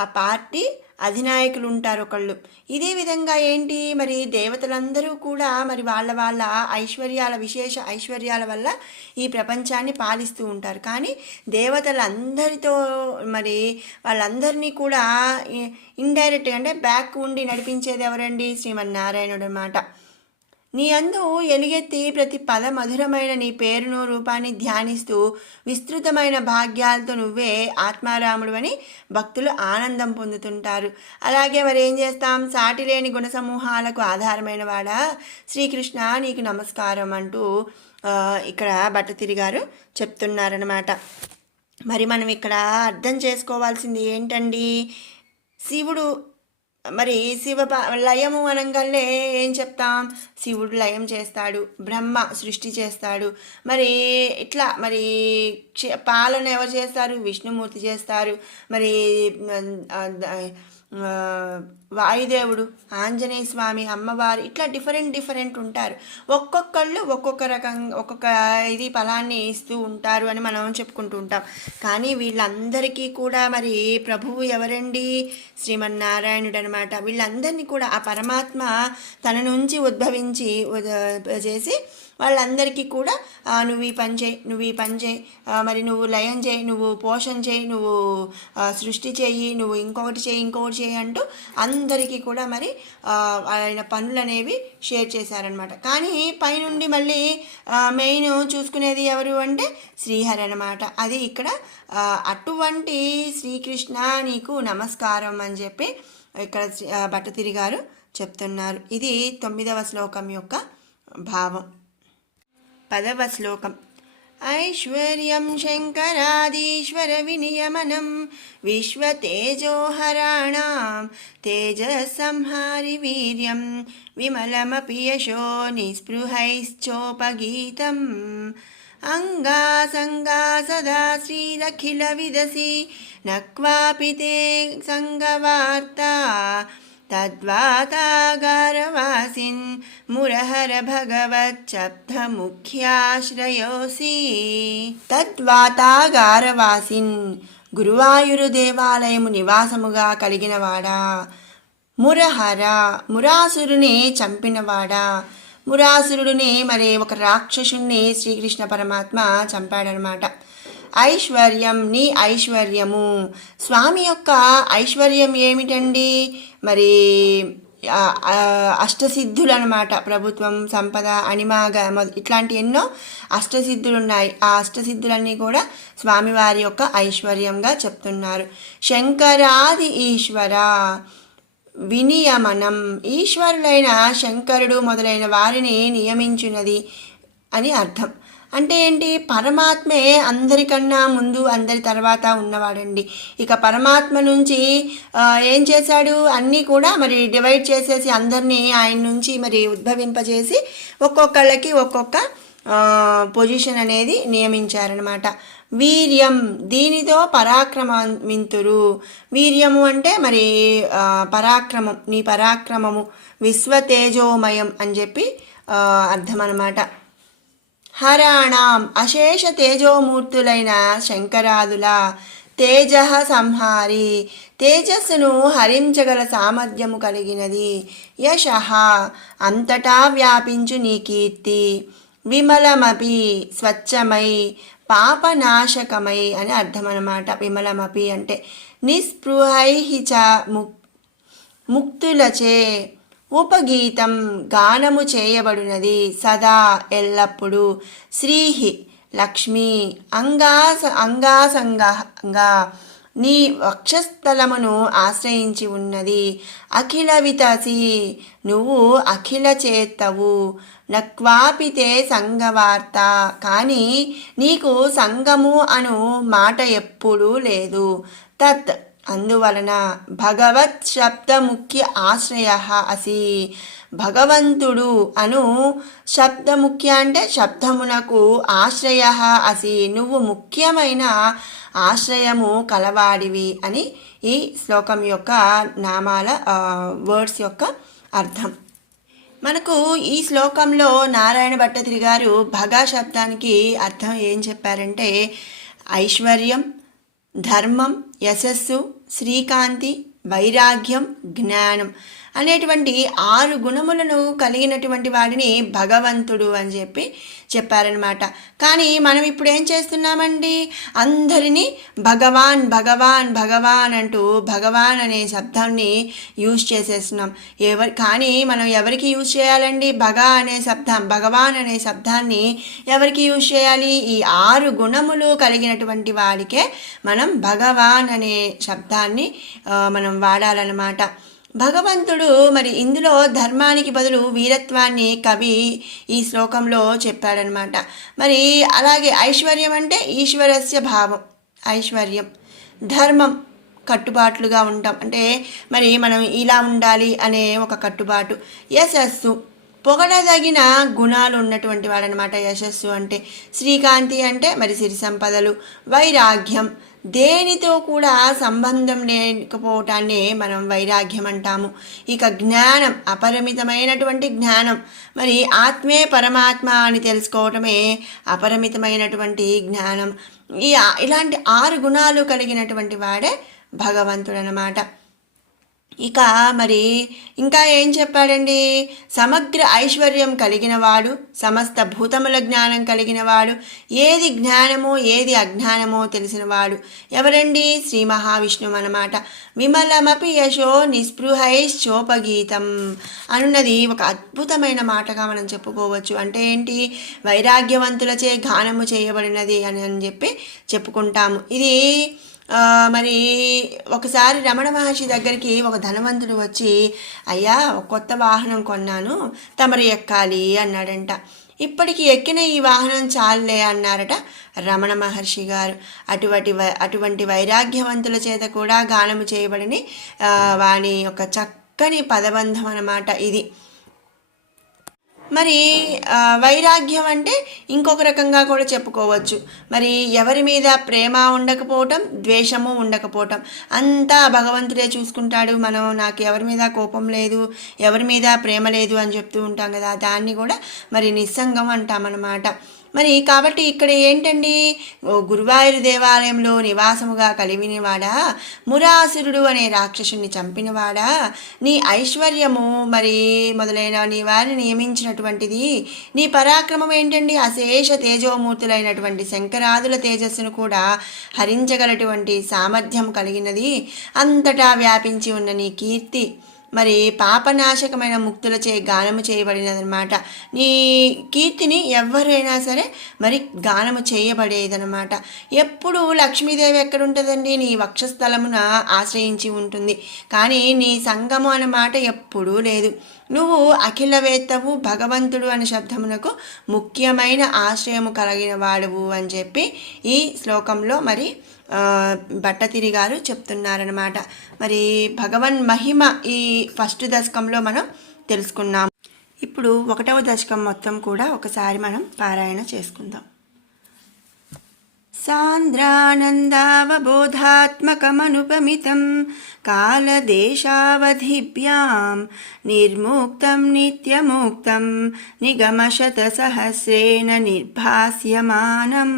ఆ పార్టీ అధినాయకులు ఉంటారు ఒకళ్ళు. ఇదే విధంగా ఏంటి మరి దేవతలందరూ కూడా మరి వాళ్ళ ఐశ్వర్యాల విశేష ఐశ్వర్యాల వల్ల ఈ ప్రపంచాన్ని పాలిస్తూ ఉంటారు. కానీ దేవతలందరితో మరి వాళ్ళందరినీ కూడా ఇండైరెక్ట్గా అంటే బ్యాక్ ఉండి నడిపించేది ఎవరండి? శ్రీమన్నారాయణుడు అన్నమాట. నీ అందు ఎలుగెత్తి ప్రతి పద మధురమైన నీ పేరును రూపాన్ని ధ్యానిస్తూ విస్తృతమైన భాగ్యాలతో నువ్వే ఆత్మారాముడు అని భక్తులు ఆనందం పొందుతుంటారు. అలాగే మరి ఏం చేస్తాం, సాటిలేని గుణ సమూహాలకు ఆధారమైన వాడా శ్రీకృష్ణ నీకు నమస్కారం అంటూ ఇక్కడ భట్టతిరి గారు చెప్తున్నారనమాట. మరి మనం ఇక్కడ అర్థం చేసుకోవాల్సింది ఏంటండి, శివుడు మరి లయము అనగానే ఏం చెప్తాం, శివుడు లయం చేస్తాడు, బ్రహ్మ సృష్టి చేస్తాడు, మరి ఇట్లా మరి పాలన ఎవరు చేస్తారు, విష్ణుమూర్తి చేస్తారు, మరి వాయుదేవుడు, ఆంజనేయ స్వామి, అమ్మవారు, ఇట్లా డిఫరెంట్ ఉంటారు. ఒక్కొక్కళ్ళు ఒక్కొక్క రకంగా ఒక్కొక్క ఇది ఫలాన్ని ఇస్తూ ఉంటారు అని మనం చెప్పుకుంటూ ఉంటాం. కానీ వీళ్ళందరికీ కూడా మరి ప్రభువు ఎవరండి, శ్రీమన్నారాయణుడు అనమాట. వీళ్ళందరినీ కూడా ఆ పరమాత్మ తన నుంచి ఉద్భవించి చేసి వాళ్ళందరికీ కూడా నువ్వు ఈ పని చేయి, నువ్వు ఈ పని చేయి, మరి నువ్వు లయం చేయి, నువ్వు పోషణ చేయి, నువ్వు సృష్టి చేయి, నువ్వు ఇంకొకటి చేయి అంటూ అందరికీ కూడా మరి ఆయన పనులు అనేవి షేర్ చేశారనమాట. కానీ పైనుండి మళ్ళీ మెయిన్ చూసుకునేది ఎవరు అంటే శ్రీహరి అనమాట. అది ఇక్కడ అటువంటి శ్రీకృష్ణ నీకు నమస్కారం అని చెప్పి ఇక్కడ భట్టతిరి గారు చెప్తున్నారు. ఇది 9వ శ్లోకం యొక్క భావం. 10వ శ్లోకం. ఐశ్వర్యం శంకరాదీశ్వర వినియమనం విశ్వతేజోహరాణం తేజసంహారి వీర్యం విమలమపి యశో నిస్పృహైశ్చోపగీతం అంగాసంగా సదా శ్రీరఖిల విదసి నక్వాపి తే సంగవార్తా తద్వాతాగారవాసిన్ మురహర భగవచ్చబ్దముఖ్యాశ్రయోసి. తద్వాతాగారవాసిన్ గురువాయూరు దేవాలయము నివాసముగా కలిగినవాడా, మురహర మురాసురుని చంపినవాడా. మురాసురుడిని మరి ఒక రాక్షసుని శ్రీకృష్ణ పరమాత్మ చంపాడనమాట. ఐశ్వర్యం నీ ఐశ్వర్యము. స్వామి యొక్క ఐశ్వర్యం ఏమిటండి, మరి అష్టసిద్ధులు అనమాట. ప్రభుత్వం, సంపద, అణిమాగ ఇట్లాంటి ఎన్నో అష్టసిద్ధులు ఉన్నాయి. ఆ అష్టసిద్ధులన్నీ కూడా స్వామివారి యొక్క ఐశ్వర్యంగా చెప్తున్నారు. శంకరాది ఈశ్వర వినియమనం, ఈశ్వరులైన శంకరుడు మొదలైన వారిని నియమించినది అని అర్థం. అంటే ఏంటి, పరమాత్మే అందరికన్నా ముందు అందరి తర్వాత ఉన్నవాడండి. ఇక పరమాత్మ నుంచి ఏం చేశాడు, అన్నీ కూడా మరి డివైడ్ చేసేసి అందరినీ ఆయన నుంచి మరి ఉద్భవింపజేసి ఒక్కొక్కళ్ళకి ఒక్కొక్క పొజిషన్ అనేది నియమించారనమాట. వీర్యం, దీనితో పరాక్రమవింతురు. వీర్యము అంటే మరి పరాక్రమం, నీ పరాక్రమము. విశ్వతేజోమయం అని చెప్పి అర్థం అన్నమాట. హరాణం, అశేష తేజోమూర్తులైన శంకరాదుల తేజ సంహారి, తేజస్సును హరించగల సామర్థ్యము కలిగినది. యశ, అంతటా వ్యాపించు నీ కీర్తి. విమలమపి, స్వచ్ఛమై, పాపనాశకమై అని అర్థం అన్నమాట. విమలమపి అంటే నిస్పృహై చ ముక్తులచే ఉపగీతం గానము చేయబడినది. సదా ఎల్లప్పుడు. శ్రీహి లక్ష్మి, అంగాసంగా నీ వక్షస్థలమును ఆశ్రయించి ఉన్నది. అఖిల వితసి, నువ్వు అఖిల చేత్తవు. నక్వాపితే సంగవార్త, కానీ నీకు సంగము అను మాట ఎప్పుడూ లేదు. తత్, అందువలన. భగవత్ శబ్ద ముఖ్య ఆశ్రయ అసి, భగవంతుడు అను శబ్దముఖ్య అంటే శబ్దమునకు ఆశ్రయ అసి, నువ్వు ముఖ్యమైన ఆశ్రయము కలవాడివి అని ఈ శ్లోకం యొక్క నామాల వర్డ్స్ యొక్క అర్థం. మనకు ఈ శ్లోకంలో నారాయణ భట్టతిరి గారు భగా శబ్దానికి అర్థం ఏం చెప్పారంటే, ఐశ్వర్యం, ధర్మం, యశస్సు, శ్రీకాంతి, వైరాగ్యం, జ్ఞానం అనేటువంటి 6 గుణములను కలిగినటువంటి వాడిని భగవంతుడు అని చెప్పి చెప్పారనమాట. కానీ మనం ఇప్పుడు ఏం చేస్తున్నామండి, అందరినీ భగవాన్ భగవాన్ భగవాన్ అంటూ భగవాన్ అనే శబ్దాన్ని యూజ్ చేసేస్తున్నాం. కానీ మనం ఎవరికి యూజ్ చేయాలండి, భగవాన్ అనే శబ్దాన్ని ఎవరికి యూజ్ చేయాలి, ఈ 6 గుణములు కలిగినటువంటి వాడికే మనం భగవాన్ అనే శబ్దాన్ని మనం వాడాలన్నమాట. భగవంతుడు మరి ఇందులో ధర్మానికి బదులు వీరత్వాన్ని కవి ఈ శ్లోకంలో చెప్పాడనమాట. మరి అలాగే ఐశ్వర్యం అంటే ఈశ్వరస్య భావం, ఐశ్వర్యం, ధర్మం కట్టుబాట్లుగా ఉంటాం అంటే మరి మనం ఇలా ఉండాలి అనే ఒక కట్టుబాటు, యశస్సు పొగడదగిన గుణాలు ఉన్నటువంటి వాడనమాట యశస్సు అంటే, శ్రీకాంతి అంటే మరి సిరి సంపదలు, వైరాగ్యం దేనితో కూడా సంబంధం లేకపోవటాన్ని మనం వైరాగ్యం అంటాము. ఇక జ్ఞానం అపరిమితమైనటువంటి జ్ఞానం, మరి ఆత్మే పరమాత్మ అని తెలుసుకోవటమే అపరిమితమైనటువంటి జ్ఞానం. ఇలాంటి 6 గుణాలు కలిగినటువంటి వాడే భగవంతుడు అన్నమాట. ఇక మరి ఇంకా ఏం చెప్పాడండి, సమగ్ర ఐశ్వర్యం కలిగినవాడు, సమస్త భూతముల జ్ఞానం కలిగినవాడు, ఏది జ్ఞానమో ఏది అజ్ఞానమో తెలిసినవాడు ఎవరండి, శ్రీ మహావిష్ణువు అన్నమాట. విమలమపి యశో నిస్పృహైశ్చోపగీతం అనున్నది ఒక అద్భుతమైన మాటగా మనం చెప్పుకోవచ్చు. అంటే ఏంటి, వైరాగ్యవంతులచే గానము చేయబడినది అని చెప్పి చెప్పుకుంటాము. ఇది మరి ఒకసారి రమణ మహర్షి దగ్గరికి ఒక ధనవంతుడు వచ్చి, అయ్యా ఒక కొత్త వాహనం కొన్నాను, తమరు ఎక్కాలి అన్నాడంట. ఇప్పటికి ఎక్కిన ఈ వాహనం చాలులే అన్నారట రమణ మహర్షి గారు. అటువంటి వైరాగ్యవంతుల చేత కూడా గానము చేయబడిన వాని యొక్క చక్కని పదబంధం అన్నమాట ఇది. మరి వైరాగ్యం అంటే ఇంకొక రకంగా కూడా చెప్పుకోవచ్చు. మరి ఎవరి మీద ప్రేమ ఉండకపోవటం, ద్వేషము ఉండకపోవటం, అంతా భగవంతుడే చూసుకుంటాడు, మనం నాకు ఎవరి మీద కోపం లేదు, ఎవరి మీద ప్రేమ లేదు అని చెప్తూ ఉంటాం కదా, దాన్ని కూడా మరి నిస్సంగం అంటామన్నమాట. మరి కాబట్టి ఇక్కడ ఏంటండి, గురువాయూరు దేవాలయంలో నివాసముగా కలిగినవాడా, మురాసురుడు అనే రాక్షసుని చంపినవాడా, నీ ఐశ్వర్యము మరి మొదలైన నీ వారిని నియమించినటువంటిది, నీ పరాక్రమం ఏంటండి, అశేష తేజోమూర్తులైనటువంటి శంకరాదుల తేజస్సును కూడా హరించగలటువంటి సామర్థ్యం కలిగినది, అంతటా వ్యాపించి ఉన్న నీ కీర్తి మరి పాపనాశకమైన ముక్తులచే గానము చేయబడినదనమాట. నీ కీర్తిని ఎవరైనా సరే మరి గానము చేయబడేదనమాట. ఎప్పుడు లక్ష్మీదేవి ఎక్కడుంటుందండి, నీ వక్షస్థలమున ఆశ్రయించి ఉంటుంది, కానీ నీ సంగము అన్నమాట ఎప్పుడూ లేదు. నువ్వు అఖిలవేత్తవు, భగవంతుడు అనే శబ్దమునకు ముఖ్యమైన ఆశ్రయము కలిగిన వాడువు అని చెప్పి ఈ శ్లోకంలో మరి భట్టతిరి గారు చెప్తున్నారనమాట. మరి భగవన్ మహిమ ఈ ఫస్ట్ దశకంలో మనం తెలుసుకున్నాం. ఇప్పుడు 1వ దశకం మొత్తం కూడా ఒకసారి మనం పారాయణ చేసుకుందాం. సాంద్రానందావబోధాత్మకమనుపమితం కాలదేశావధిభ్యాం నిర్ముక్తం నిత్యముక్తం నిగమశతసహస్రేణ నిర్భాస్యమానం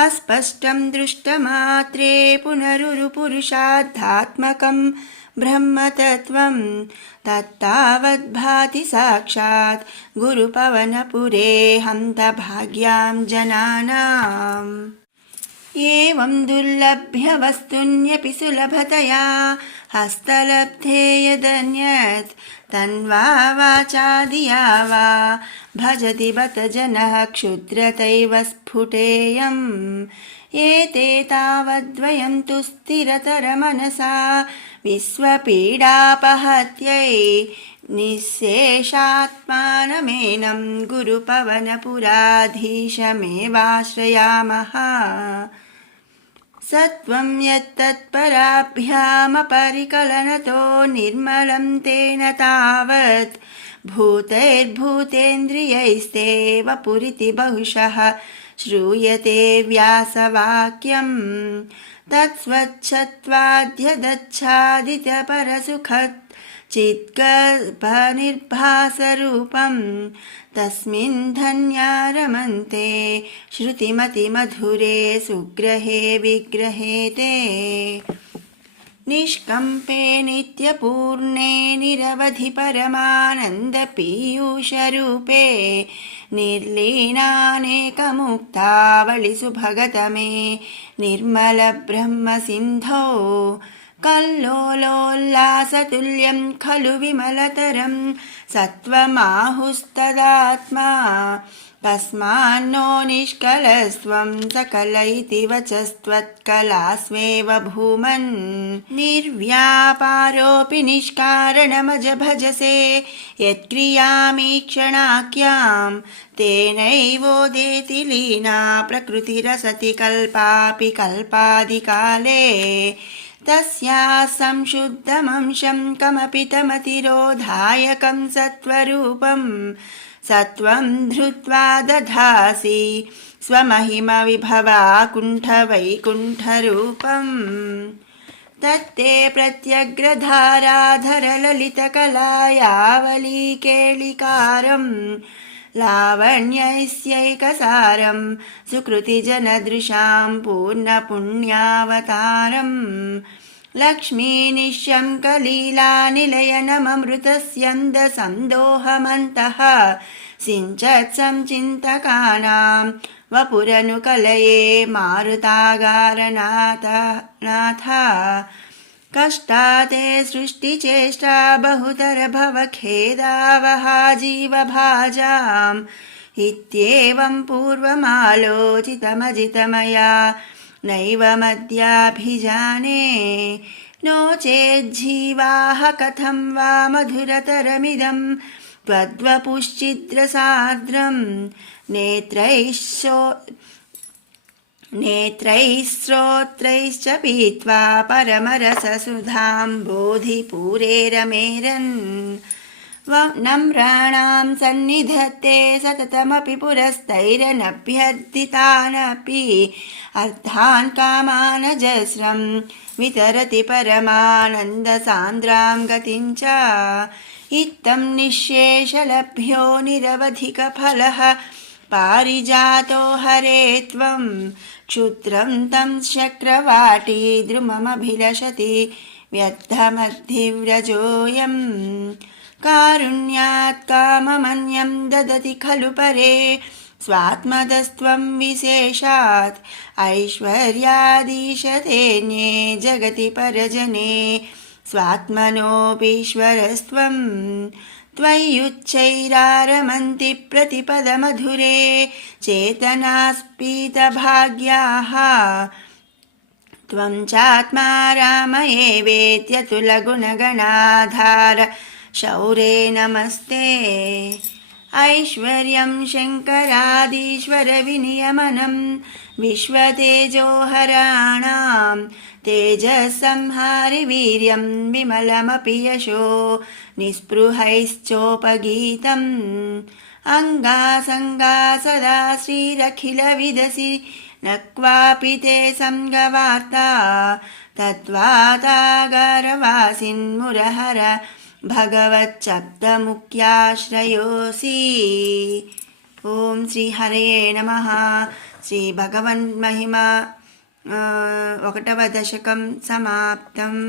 అస్పష్టం దృష్టమాత్రే పునరురుపురుషార్థాత్మకం బ్రహ్మతత్వం తత్తావద్భాతి సాక్షాత్ గురుపవనపురే హంతభాగ్యాం జనానాం. ఏవం దుర్లభ్య వస్తున్యపి సులభతయా హస్తలబ్ధే యదన్యత్ తన్వా వాచాదియా వా భజతి బత జనః క్షుద్రతైవ స్ఫుటేయం. ఏతే తావద్వయం తు స్థిరతరమనసా విశ్వపీడాపహత్యై నిశ్శేషాత్మానమేనం గురుపవనపురాధీశమేవాశ్రయామః. సత్వం యత్తత్పరాభ్యామపరికలనతో నిర్మలం తేన తావత్ భూతైర్భూతేంద్రియైస్తేవ పురితి బహుశః శ్రూయతే వ్యాసవాక్యం. తత్స్వచ్ఛత్వాద్యదచ్ఛాదితపరసుఖత్ చిద్గర్భనిర్భాసరూపం తస్మిన్ ధన్యా రమంతే శృతిమతిమధురే సుగ్రహే విగ్రహే తే. నిష్కంపే నిత్యపూర్ణే నిరవధి పరమానందపీయూషరూపే నిర్లీనానేకముక్తావళి సుభగతమే నిర్మల బ్రహ్మసింధో. కల్లోలోల్లాసతుల్యం ఖలు విమలతరం సత్వమాహుస్తదాత్మా कस्मान्नो निष्कलस्त्वं सकल इति वचस्त्वत्कलास्वेव भूमन् निर्व्यापारोऽपि निष्कारणमजभजसे यत्क्रियामीक्षणाख्यां तेनैवोदेति लीना प्रकृतिरसति कल्पापि कल्पादिकाले तस्याः संशुद्धमंशं कमपि तमतिरोधायकं सत्त्वरूपं सत्त्वं धृत्वा दधासि स्वमहिमविभवाकुण्ठवैकुण्ठरूपम् तत्ते प्रत्यग्रधाराधरललितकलायावलीकेलिकारं लावण्यस्यैकसारं सुकृतिजनदृशां पूर्णपुण्यावतारं लक्ष्मीनिःशङ्कलीलानिलयनममृतस्यन्दसन्दोहमन्तः सिञ्चत्संचिन्तकानां वपुरनुकलये मारुतागारनाथ कष्टाते सृष्टिचेष्टा बहुतर भवखेदावहा जीवभाजाम् इत्येवं पूर्वमालोचितमजितमया नैव मद्याभिजाने नो चेज्जीवाः कथं वा मधुरतरमिदं त्वद्वपुश्चिद्रसार्द्रं नेत्रैः श्रोत्रैश्च पीत्वा परमरससुधां बोधिपूरे रमेरन् नम्राणां सन्निधत्ते सततमपि पुरस्तैरनभ्यर्थितानपि अर्थान् कामानजस्रं वितरति परमानन्दसान्द्रां गतिं च इत्थं निःशेषलभ्यो निरवधिकफलः पारिजातो हरे त्वं क्षुद्रं तं शक्रवाटी द्रुममभिलषति व्यर्थमद्धिव्रजोऽयम् कारुण्यात् काममन्यं ददति खलु परे स्वात्मदस्त्वं विशेषात् ऐश्वर्यादीशतेऽन्ये जगति परजने स्वात्मनोऽपीश्वरस्त्वं त्वय्युच्चैरारमन्ति प्रतिपदमधुरे चेतनास्पीतभाग्याः त्वं चात्मा राम एवेत्यतुलगुणगणाधार शौरे नमस्ते ऐश्वर्यं शङ्करादीश्वरविनियमनं विश्वतेजोहराणां तेजसंहारि वीर्यं विमलमपि यशो निःस्पृहैश्चोपगीतम् अङ्गासङ्गा सदा श्रीरखिलविदसि न क्वापि ते सङ्गवार्ता तत्त्वातागारवासिन्मुरहर भगवच्छब्दमुख्याश्रयोऽसि ॐ श्रीहरये नमः श्रीभगवन्महिमा 1వ दशकं समाप्तम्।